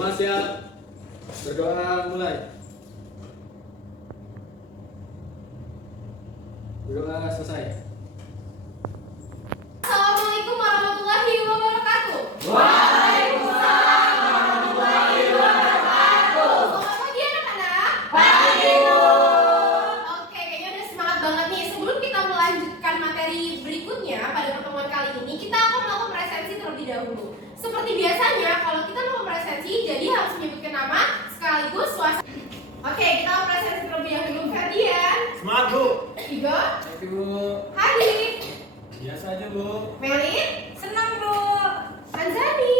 Semua siap? Berdoa mulai. Berdoa selesai. Assalamualaikum warahmatullahi wabarakatuh. Waalaikumsalam warahmatullahi wabarakatuh. Selamat pagi anak-anak. Pagi, Bu. Oke, kayaknya udah semangat banget nih. Sebelum kita melanjutkan materi berikutnya pada pertemuan kali ini, kita akan melakukan presensi terlebih dahulu. Seperti biasanya, kalau kita mau presensi, jadi harus menyebutkan nama sekaligus suasana. Oke, kita presensi terlebih dahulu. Ferdian, Semangat, Bu. Igo, Oke, Bu. Hadi, Biasa aja, Bu. Melin, Senang, Bu. Anzani,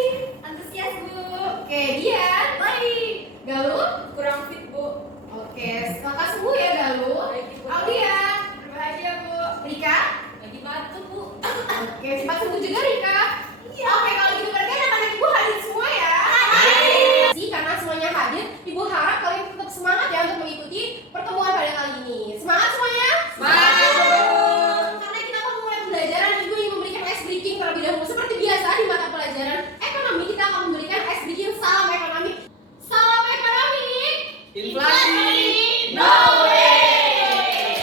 Antusias, Bu. oke, Dian, baik, Galuh, Kurang fit, Bu. oke, semoga sembuh ya Galuh. Baik, Ibu. Aulia, Berbahagia, Bu. Rika, Lagi batuk, Bu. oke, cepat sembuh juga Rika. Iya. Oke, kalau gitu berarti anak-anak ibu hadir semua ya. Sih, karena semuanya hadir, ibu harap kalian tetap semangat ya untuk mengikuti pertemuan pada kali ini. Semangat semuanya? Karena kita akan mulai pembelajaran, ibu ingin memberikan ice breaking terlebih dahulu. Seperti biasa di mata pelajaran ekonomi, kita akan memberikan ice breaking salam ekonomi. Salam ekonomi. Inflasi. No way.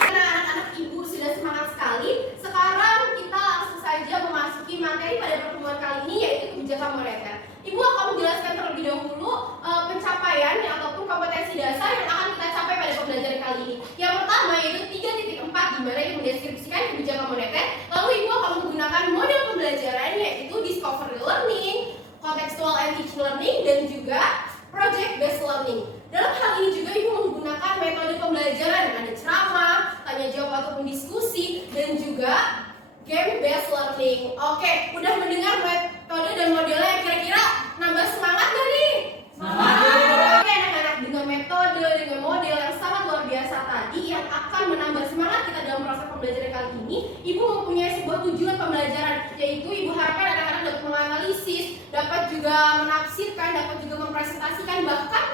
Karena anak-anak ibu sudah semangat sekali, sekarang kita langsung saja memasuki materi pada pertemuan kali ini, yaitu kebijakan moneter. Ibu akan menjelaskan terlebih dahulu pencapaian ataupun kompetensi dasar yang akan kita capai pada pembelajaran kali ini. Yang pertama yaitu 3.4, di mana itu mendeskripsikan kebijakan moneter. Lalu ibu akan menggunakan model pembelajaran yaitu discovery learning, contextual and teaching learning, dan juga project based learning. Dalam hal ini juga ibu menggunakan metode pembelajaran, ada ceramah, tanya jawab ataupun diskusi, dan juga game based learning. Oke, udah mendengar metode dan modelnya, kira-kira nambah semangat gak nih? Semangat. Oke anak-anak, dengan metode, dengan model yang sangat luar biasa tadi yang akan menambah semangat kita dalam proses pembelajaran kali ini, ibu mempunyai sebuah tujuan pembelajaran, yaitu ibu harapkan anak-anak dapat menganalisis, dapat juga menafsirkan, dapat juga mempresentasikan, bahkan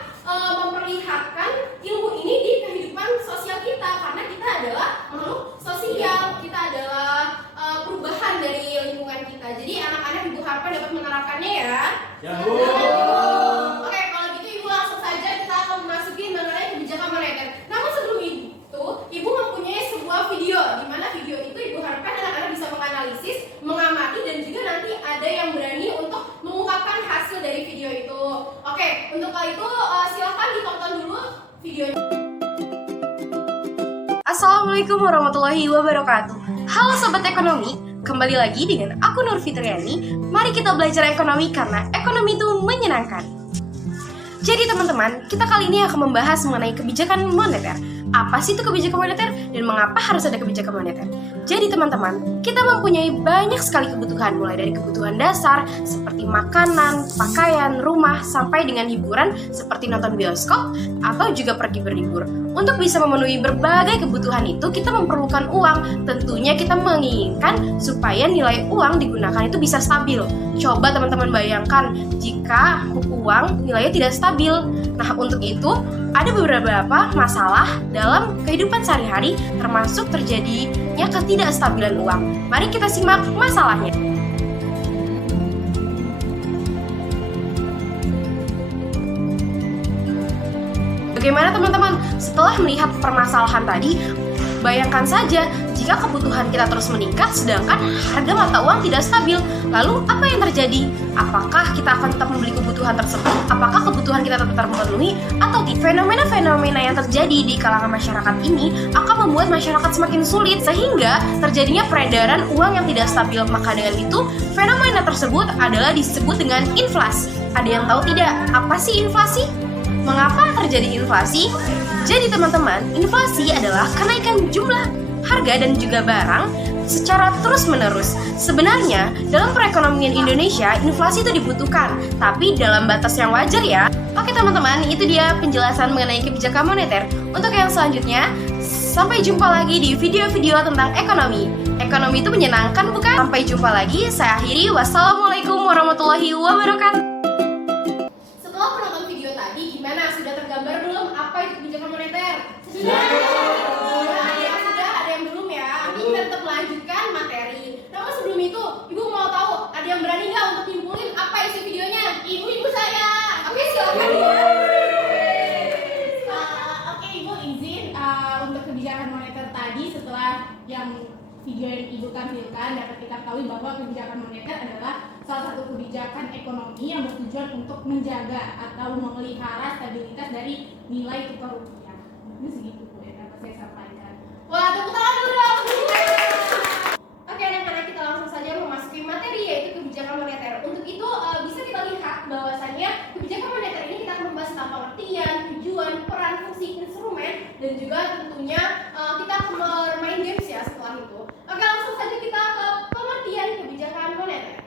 memperlihatkan ilmu ini di kehidupan sosial kita, karena kita adalah makhluk sosial, kita adalah perubahan dari lingkungan kita. Jadi anak-anak ibu harapkan dapat menerapkannya ya. Ya, Bu. Oke, kalau gitu ibu langsung saja kita akan memasuki mengenai kebijakan moneter. Namun sebelum itu, ibu mempunyai sebuah video, di mana video itu ibu harapkan anak-anak bisa menganalisis, mengamati, dan juga nanti ada yang berani untuk mengungkapkan hasil dari video itu. Oke, untuk hal itu silakan ditonton dulu videonya. Assalamualaikum warahmatullahi wabarakatuh. Halo Sobat Ekonomi, kembali lagi dengan aku Nur Fitriani. Mari kita belajar ekonomi karena ekonomi itu menyenangkan. Jadi teman-teman, kita kali ini akan membahas mengenai kebijakan moneter. Apa sih itu kebijakan moneter dan mengapa harus ada kebijakan moneter? Jadi teman-teman, kita mempunyai banyak sekali kebutuhan, mulai dari kebutuhan dasar seperti makanan, pakaian, rumah, sampai dengan hiburan seperti nonton bioskop atau juga pergi berlibur. Untuk bisa memenuhi berbagai kebutuhan itu, kita memerlukan uang. Tentunya kita menginginkan supaya nilai uang digunakan itu bisa stabil. Coba teman-teman bayangkan jika uang nilainya tidak stabil. Nah, untuk itu ada beberapa masalah dalam kehidupan sehari-hari, termasuk terjadinya ketidakstabilan uang. Mari kita simak masalahnya. Bagaimana teman-teman? Setelah melihat permasalahan tadi, bayangkan saja jika kebutuhan kita terus meningkat sedangkan harga mata uang tidak stabil. Lalu apa yang terjadi? Apakah kita akan tetap membeli kebutuhan tersebut? Apakah kebutuhan kita tetap terpenuhi? Atau tidak? Fenomena-fenomena yang terjadi di kalangan masyarakat ini akan membuat masyarakat semakin sulit sehingga terjadinya peredaran uang yang tidak stabil. Maka dengan itu, fenomena tersebut adalah disebut dengan inflasi. Ada yang tahu tidak? Apa sih inflasi? Mengapa terjadi inflasi? Jadi teman-teman, inflasi adalah kenaikan jumlah harga dan juga barang secara terus-menerus. Sebenarnya, dalam perekonomian Indonesia, inflasi itu dibutuhkan, tapi dalam batas yang wajar ya. Oke teman-teman, itu dia penjelasan mengenai kebijakan moneter. Untuk yang selanjutnya, sampai jumpa lagi di video-video tentang ekonomi. Ekonomi itu menyenangkan bukan? Sampai jumpa lagi, saya akhiri. Wassalamualaikum warahmatullahi wabarakatuh. Gimana? Sudah tergambar belum apa itu kebijakan moneter? Sudah. Ada yang belum ya. Nanti kita tetap melanjutkan materi. Namun sebelum itu, ibu mau tahu ada yang yang berani nggak untuk nyimpulin apa isi videonya? Ibu-ibu saya. Oke, silakan. Oke, Ibu izin untuk kebijakan moneter tadi setelah yang video yang Ibu tampilkan dapat kita ketahui bahwa kebijakan moneter adalah salah satu kebijakan ekonomi yang bertujuan untuk menjaga atau memelihara stabilitas dari nilai tukar rupiah. Ini segitu Bu yang dapat saya sampaikan. Wah, tepuk tangan dulu dong. Oke, anak-anak, kita langsung saja memasuki materi yaitu kebijakan moneter. Untuk itu bisa kita lihat bahwasannya kebijakan moneter ini kita akan membahas tentang pengertian, tujuan, peran, fungsi, instrumen, dan juga tentunya kita akan bermain games ya setelah itu. Oke, langsung saja kita ke pengertian kebijakan moneter.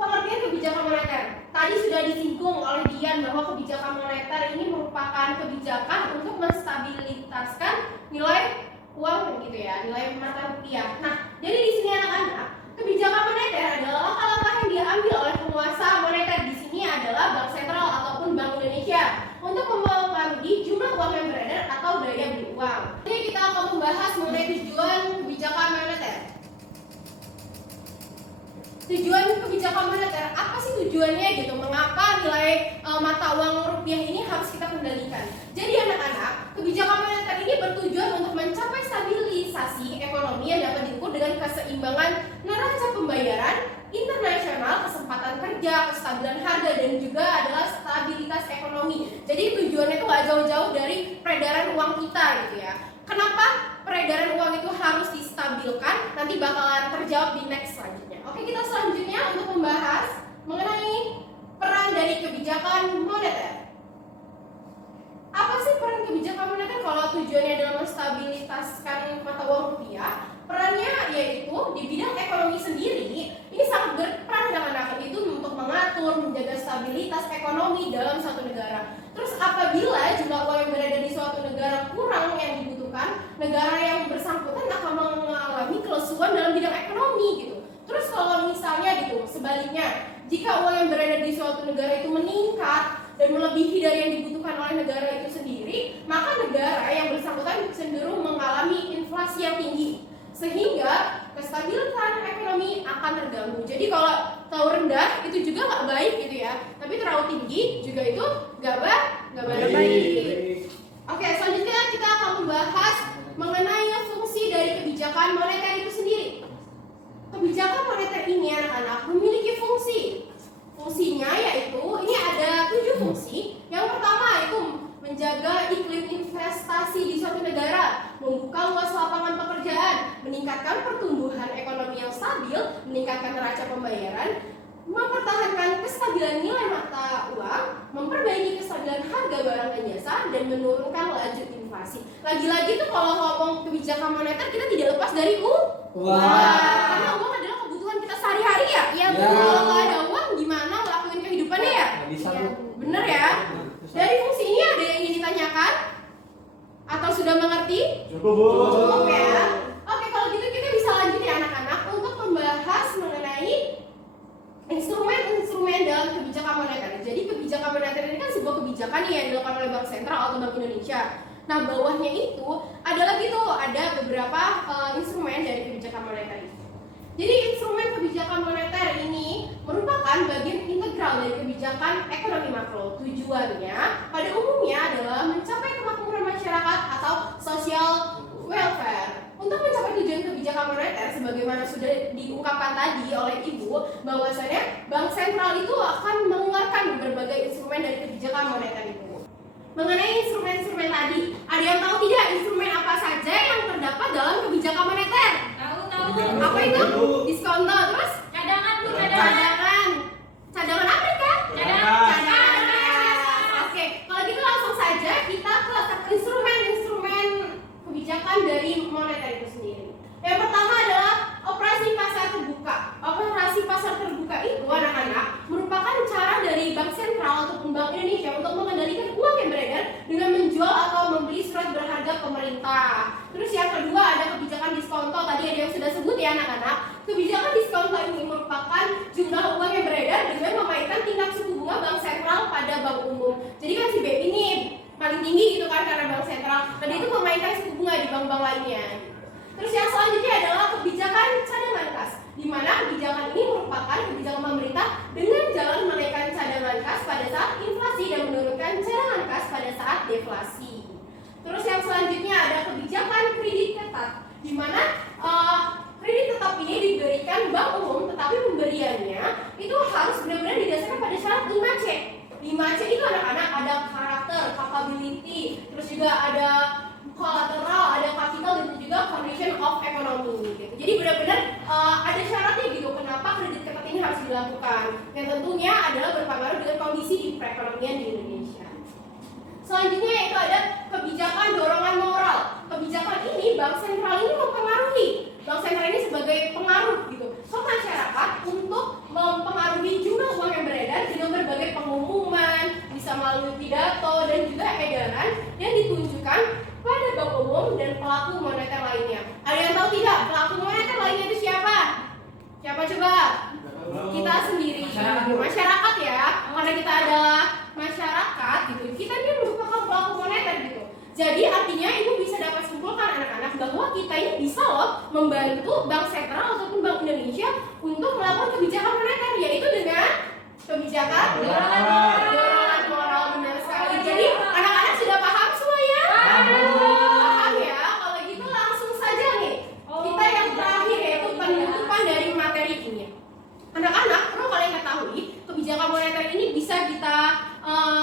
Pengertian kebijakan moneter. Tadi sudah disinggung oleh Dian bahwa kebijakan moneter ini merupakan kebijakan untuk menstabilitaskan nilai uang gitu ya, nilai mata rupiah. Nah, jadi di sini anak-anak, kebijakan moneter adalah langkah-langkah yang diambil oleh penguasa moneter. Di sini adalah Bank Sentral ataupun Bank Indonesia untuk mempengaruhi jumlah uang yang beredar atau daya beli uang. Jadi kita akan membahas mengenai tujuan kebijakan moneter. Tujuan kebijakan moneter, apa sih tujuannya gitu? Mengapa nilai mata uang rupiah ini harus kita kendalikan? Jadi anak-anak, kebijakan moneter ini bertujuan untuk mencapai stabilisasi ekonomi yang dapat diukur dengan keseimbangan neraca pembayaran internasional, kesempatan kerja, kestabilan harga, dan juga adalah stabilitas ekonomi. Jadi tujuannya itu nggak jauh-jauh dari peredaran uang kita gitu ya. Kenapa peredaran uang itu harus distabilkan? Nanti bakalan terjawab di next selanjutnya. Oke, kita selanjutnya untuk membahas mengenai peran dari kebijakan moneter. Apa sih peran kebijakan moneter kalau tujuannya adalah menstabilitaskan mata uang rupiah? Perannya yaitu di bidang ekonomi sendiri, ini sangat berperan dengan itu untuk mengatur, menjaga stabilitas ekonomi dalam suatu negara. Terus apabila jumlah uang yang berada di suatu negara kurang yang dibutuhkan, negara yang bersangkutan akan mengalami kelesuan dalam bidang ekonomi gitu. Terus kalau misalnya gitu, sebaliknya, jika uang yang berada di suatu negara itu meningkat dan melebihi dari yang dibutuhkan oleh negara itu sendiri, maka negara yang bersangkutan cenderung mengalami inflasi yang tinggi, sehingga kestabilitas ekonomi akan terganggu. Jadi kalau terlalu rendah itu juga nggak baik gitu ya, tapi terlalu tinggi juga itu nggak baik. Oke, selanjutnya kita akan membahas mengenai fungsi dari kebijakan moneter itu sendiri. Kebijakan moneter ini anak-anak memiliki fungsi. Fungsinya yaitu ini ada 7 fungsi. Yang pertama itu menjaga iklim investasi di suatu negara, membuka luas lapangan pekerjaan, meningkatkan pertumbuhan ekonomi yang stabil, meningkatkan neraca pembayaran, mempertahankan kestabilan nilai mata uang, memperbaiki kestabilan harga barang dan jasa, dan menurunkan laju inflasi. Lagi-lagi tuh kalau ngomong kebijakan moneter kita tidak lepas dari uang. Karena uang adalah kebutuhan kita sehari-hari ya. Iya, kalau nggak ada uang gimana ngelakuin kehidupannya ya? Iya, bener ya. Dari fungsi ini ada yang ingin ditanyakan? Atau sudah mengerti? Cukup ya. Oke, kalau gitu kita bisa lanjut ya anak-anak untuk membahas mengenai instrumen-instrumen dalam kebijakan moneter. Jadi kebijakan moneter ini kan sebuah kebijakan yang dilakukan oleh Bank Sentral atau Bank Indonesia. Nah, bawahnya itu ada lagi tuh, ada beberapa instrumen dari kebijakan moneter itu. Jadi instrumen kebijakan moneter ini merupakan bagian integral dari kebijakan ekonomi makro. Tujuannya pada umumnya adalah mencapai kemakmuran masyarakat atau social welfare. Untuk mencapai tujuan kebijakan moneter, sebagaimana sudah diungkapkan tadi oleh Ibu, bahwasanya Bank Sentral itu akan mengeluarkan berbagai instrumen dari kebijakan moneter itu. Mengenai instrumen-instrumen tadi, ada yang tahu tidak instrumen apa saja yang terdapat dalam kebijakan moneter? Tahu. Apa itu? Diskonto, terus? Cadangan. Cadangan apa Kak? Cadangan. Oke, kalau gitu langsung saja kita ke instrumen-instrumen kebijakan dari moneter itu sendiri. Yang pertama adalah operasi pasar terbuka. Operasi pasar terbuka itu anak-anak merupakan cara dari Bank Sentral ataupun Bank Indonesia untuk mengendalikan uang yang beredar dengan menjual atau membeli surat berharga pemerintah. Terus yang kedua ada kebijakan diskonto. Tadi ada yang sudah sebut ya anak-anak. Kebijakan diskonto ini merupakan jumlah uang yang beredar dengan memainkan tingkat suku bunga Bank Sentral pada bank umum. Jadi kan si BI ini paling tinggi gitu kan karena Bank Sentral. Dan itu memainkan suku bunga di bank-bank lainnya. Terus yang selanjutnya adalah kebijakan cadangan kas, di mana mana kebijakan ini merupakan kebijakan pemerintah dengan jalan menaikkan cadangan kas pada saat inflasi dan menurunkan cadangan kas pada saat deflasi. Terus yang selanjutnya ada kebijakan kredit ketat, di mana kredit tetap ini diberikan bank umum, tetapi pemberiannya itu harus benar-benar didasarkan pada syarat 5C. 5C itu anak-anak ada karakter, capability, terus juga ada collateral, ada capital, dan juga condition of economy gitu. Jadi benar-benar ada syaratnya gitu kenapa kredit ketat ini harus dilakukan. Yang tentunya adalah berpengaruh dengan kondisi di perekonomian di Indonesia. Selanjutnya yaitu ada kebijakan dorongan moral. Kebijakan ini bank sentral ini mempengaruhi. Bank sentral ini sebagai pengaruh gitu ke masyarakat untuk mempengaruhi jumlah uang yang beredar dengan berbagai pengumuman, bisa melalui pidato dan juga edaran yang ditunjukkan pada bank umum dan pelaku moneter lainnya. Ada yang tahu tidak pelaku moneter lainnya itu siapa? Siapa coba? Kita sendiri, masyarakat ya. Karena kita adalah masyarakat gitu, kita ini merupakan pelaku moneter gitu. Jadi artinya ibu bisa dapat simpulkan anak-anak bahwa kita ini bisa loh membantu bank sentral ataupun bank Indonesia untuk melakukan kebijakan moneter, yaitu dengan kebijakan dorongan moral. Benar sekali. Jadi anak-anak sudah paham semuanya? Paham ya? Kalau gitu langsung saja nih kita yang terakhir yaitu penutupan dari materi ini. Anak-anak perlu kalian ketahui kebijakan moneter ini bisa kita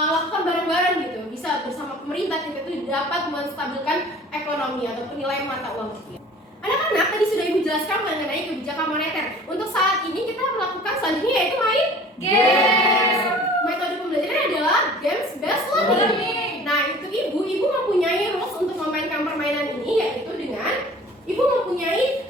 lakukan bareng-bareng gitu, bisa bersama pemerintah kita itu dapat menstabilkan ekonomi ataupun nilai mata uang rupiah. Anak-anak tadi sudah ibu jelaskan mengenai kebijakan moneter. Untuk saat ini kita melakukan selanjutnya yaitu main games. Metode pembelajaran adalah games based learning. Nah itu ibu mempunyai rules untuk memainkan permainan ini, yaitu dengan ibu mempunyai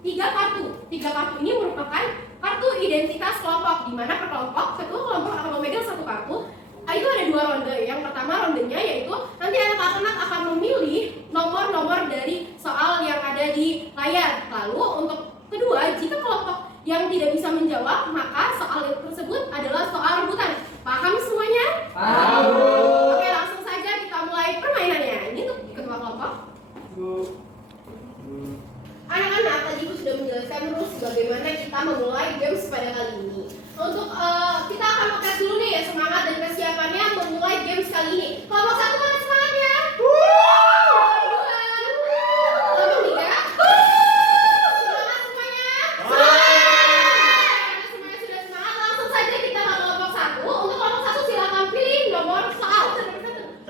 3 kartu. 3 kartu ini merupakan kartu identitas kelompok, di mana per kelompok satu kelompok akan memegang 1 kartu. Itu ada 2 ronde. Yang pertama rondenya yaitu nanti anak-anak akan memilih nomor-nomor dari soal yang ada di layar. Lalu untuk kedua, jika kelompok yang tidak bisa menjawab, maka soal tersebut adalah soal rebutan. Paham semuanya? Paham. Oke, langsung saja kita mulai permainannya. Ini untuk kedua kelompok. Anak-anak tadi ibu sudah menjelaskan rules bagaimana kita memulai games pada kali ini. Untuk kita akan ngetes dulu nih ya semangat dan kesiapannya memulai games kali ini. Kelompok 1 mana semangatnya? Kelompok 2, kelompok 3. Semangat semuanya? Semangat! Semuanya sudah semangat. Langsung saja kita ke kelompok 1. Untuk kelompok 1 silakan pilih nomor soal.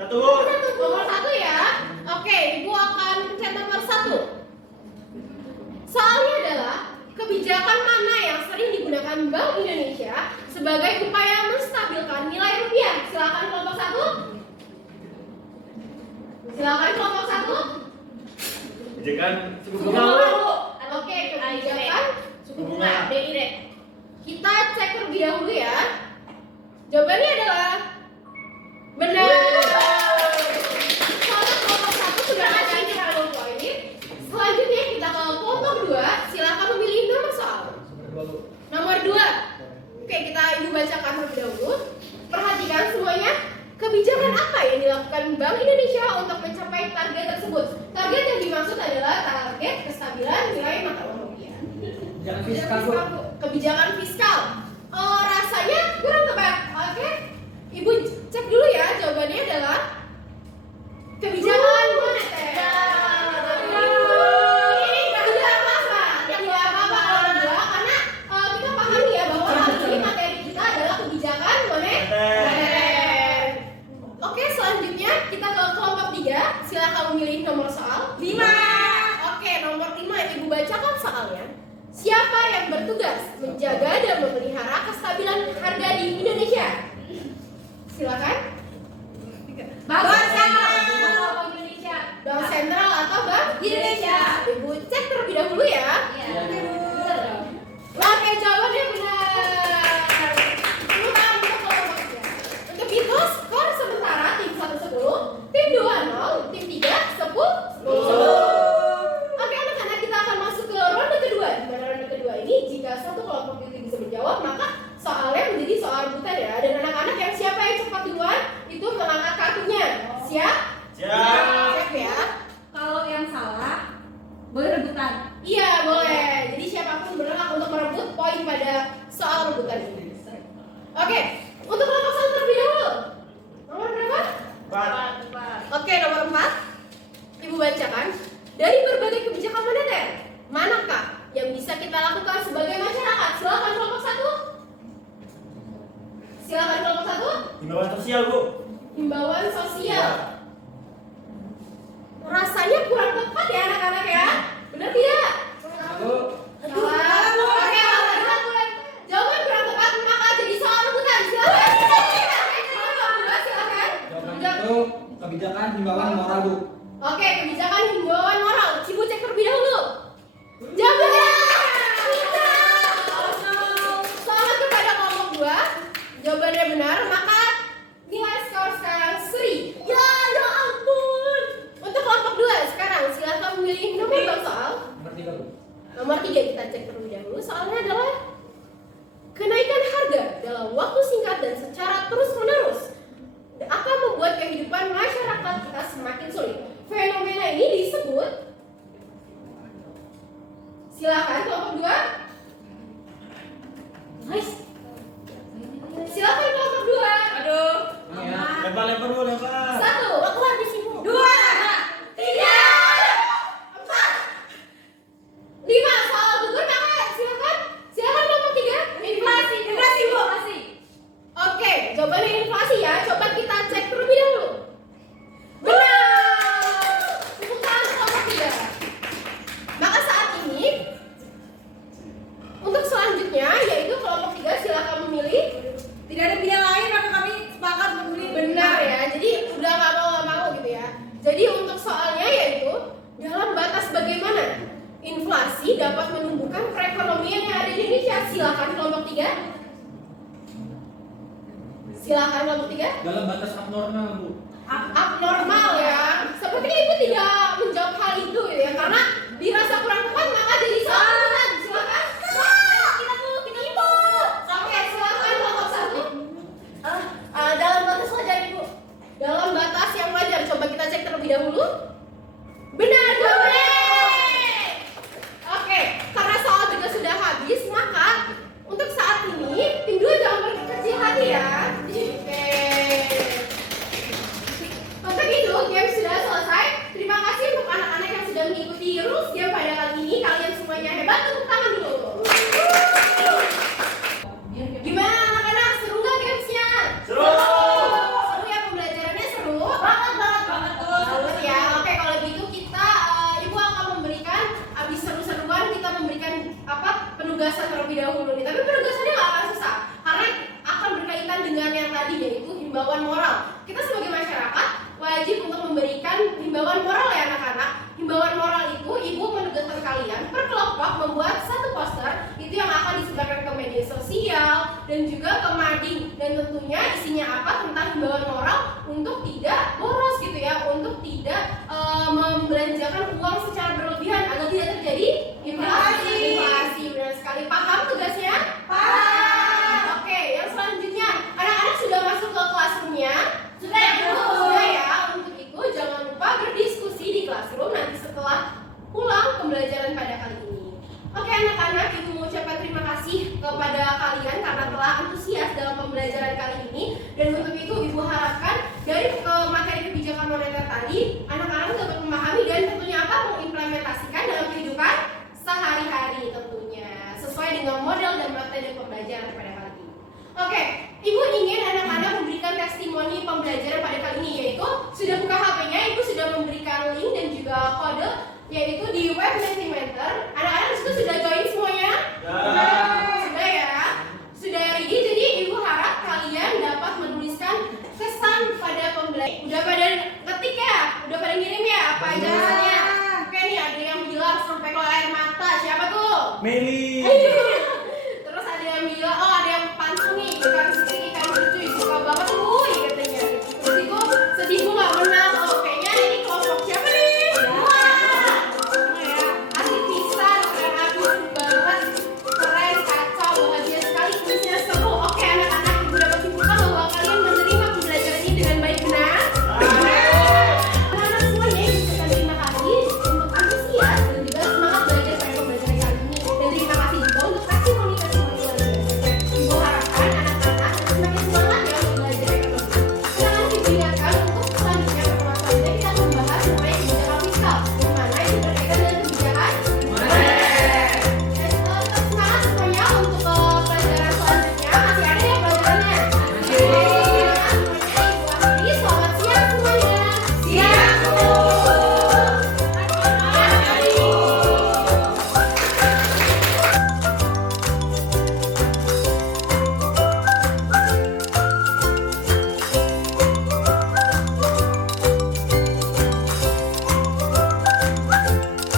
Nomor 1 ya. Oke, ibu akan pencet nomor 1. Soalnya adalah kebijakan mana yang sering digunakan Bank Indonesia sebagai upaya menstabilkan nilai rupiah? Silakan kelompok 1. Silakan kelompok 1. Kebijakan suku Suku bunga. bunga. Oke, kebijakan suku bunga. DID. Kita cek terlebih dahulu ya. Jawabannya adalah benar. Soalnya kelompok 1 sudah ada di kelompok poin. Selanjutnya kita ke kelompok 2. Silakan memilih nomor soal. Nomor 2. Oke, kita ibu bacakan terlebih dahulu. Perhatikan semuanya. Kebijakan apa yang dilakukan Bank Indonesia untuk mencapai target tersebut? Target yang dimaksud adalah target kestabilan nilai mata uang rupiah. Kebijakan fiskal, Bu. Kebijakan fiskal. Rasanya kurang tepat. Oke, ibu cek dulu ya. Jawabannya adalah kebijakan moneter. Ini tidak apa-apa. Tidak apa-apa kalau enggak, karena kita pahami ya bahwa hari ini materi kita adalah kebijakan moneter. Oke, selanjutnya kita ke kelompok 3. Silakan memilih nomor soal 5. Oke, nomor 5 ibu bacakan soalnya. Siapa yang bertugas menjaga dan memelihara kestabilan harga di Indonesia? Silakan. Bank Sentral atau Indonesia? Bank Sentral atau Bank Indonesia? Ibu cek terlebih dahulu ya. Oke, jawabannya benar. Tepuk tangan untuk kelompok 3. Untuk itu skor sementara tim 1 10, tim 2 0, tim 3 10. Oke anak-anak, kita akan masuk ke ronde kedua. Di mana ronde kedua ini jika satu kelompok itu bisa menjawab, maka soalnya menjadi soal rebutan ya. Dan anak-anak yang siapa yang cepat duluan itu mengangkat kartunya. Siap? Siap ya. Kalau yang salah boleh rebutan. Iya boleh. Jadi siapapun berhak untuk merebut lagi pada soal rebutan ini. Oke, untuk kelompok 1 terlebih dahulu. Nomor berapa? 4. Oke, nomor 4. Ibu bacakan. Dari berbagai kebijakan moneter, manakah yang bisa kita lakukan sebagai masyarakat? Silakan kelompok 1. Silakan kelompok 1. Himbauan sosial, Bu. Himbauan sosial. Rasanya kurang tepat ya anak-anak ya. Benar tidak? Bu. Salah. Oke, jawaban kurang tepat maka jadi soal rebutan. Silakan. Silakan. Jawabannya itu kebijakan himbauan moral, Bu. Oke, kebijakan himbauan moral. Cibu cek terlebih dahulu. Jawabannya tidak. Selamat kepada kelompok 2. Jawabannya benar, maka nilai skor sekarang Sri. Ya ampun. Untuk kelompok 2 sekarang silakan memilih nomor bang soal. Nomor 3, Bu. Nomor 3 kita cek terlebih dahulu. Soalnya adalah kenaikan harga dalam waktu singkat dan secara terus-menerus akan membuat kehidupan masyarakat kita semakin sulit. Fenomena ini disebut, silakan kelompok 2. Nice. Silakan kelompok 2. Aduh. Lempar, Bu, lempar. 1. Waktu habis ibu. 2. 3. 4. 5. Soal gugur kakak. Silakan. Silakan kelompok 3. Inflasi, Bu. Oke, jawabannya inflasi ya. Coba kita cek terlebih dahulu. Benar. Tepuk tangan kelompok 3. Maka saat ini untuk selanjutnya yaitu kelompok 3 silakan memilih. Tidak ada pilihan lain maka kami sepakat memilih. Benar ya. Jadi udah nggak mau gitu ya. Jadi untuk soalnya yaitu dalam batas bagaimana inflasi dapat menumbuhkan perekonomian yang ada di Indonesia. Silakan kelompok 3. Silakan kelompok 3. Dalam batas abnormal, Bu. Abnormal ya. Sepertinya ibu tidak menjawab hal itu gitu ya, karena dirasa kurang tepat maka jadi soal rebutan. Silakan. Kita ibu. Oke, silakan kelompok 1. Dalam batas wajar ibu. Dalam batas yang wajar. Coba kita cek terlebih dahulu. Benar jawabannya. Oke, karena soal juga sudah habis, maka untuk saat ini tim 2 jangan berkecil hati ya. Oke. Untuk itu, game sudah selesai. Terima kasih untuk anak-anak yang sudah mengikuti rules game pada kali ini. Kalian semuanya hebat, tepuk tangan dulu. Gimana anak-anak? Seru nggak gamesnya? Seru. Seru ya, pembelajarannya seru? Banget ya. Oke, kalau gitu kita, ibu akan memberikan, abis seru-seruan kita memberikan penugasan terlebih dahulu nih. Tapi penugasannya nggak akan susah, karena akan berkaitan dengan yang tadi yaitu himbauan moral. Kita sebagai masyarakat wajib untuk memberikan himbauan moral ya anak-anak. Himbauan moral itu ibu menugaskan kalian per kelompok membuat satu poster itu yang akan disebarkan ke media sosial dan juga ke mading, dan tentunya isinya apa tentang himbauan moral untuk tidak boros gitu ya, untuk tidak membelanjakan uang secara berlebihan agar tidak terjadi inflasi. Benar sekali. Paham tugasnya? Paham. Oke, yang selanjutnya anak-anak sudah masuk ke classroomnya? Sudah ya. Untuk itu jangan lupa berdiskusi di classroom nanti setelah pulang pembelajaran pada kali ini. Oke anak-anak, ibu mengucapkan terima kasih kepada kalian karena telah antusias dalam pembelajaran kali ini. Dan untuk itu ibu harapkan dari materi kebijakan moneter tadi anak-anak dapat memahami dan tentunya apa mengimplementasikan dalam kehidupan sehari-hari tentunya sesuai dengan model dan materi pembelajaran pada kali ini. Oke, ibu ingin anak-anak memberikan testimoni pembelajaran pada kali ini, yaitu sudah buka HP-nya, ibu sudah memberikan link dan juga kode yaitu di web Mentimeter. Anak-anak itu sudah join semuanya? Sudah ya? Sudah ready, jadi ibu harap kalian dapat menuliskan kesan pada pembelajaran. Udah pada ngetik ya? Udah pada ngirim ya? Apa aja kesannya? Oke nih, ada yang bilang sampai keluar air mata. Siapa tuh? Meli. Ayo.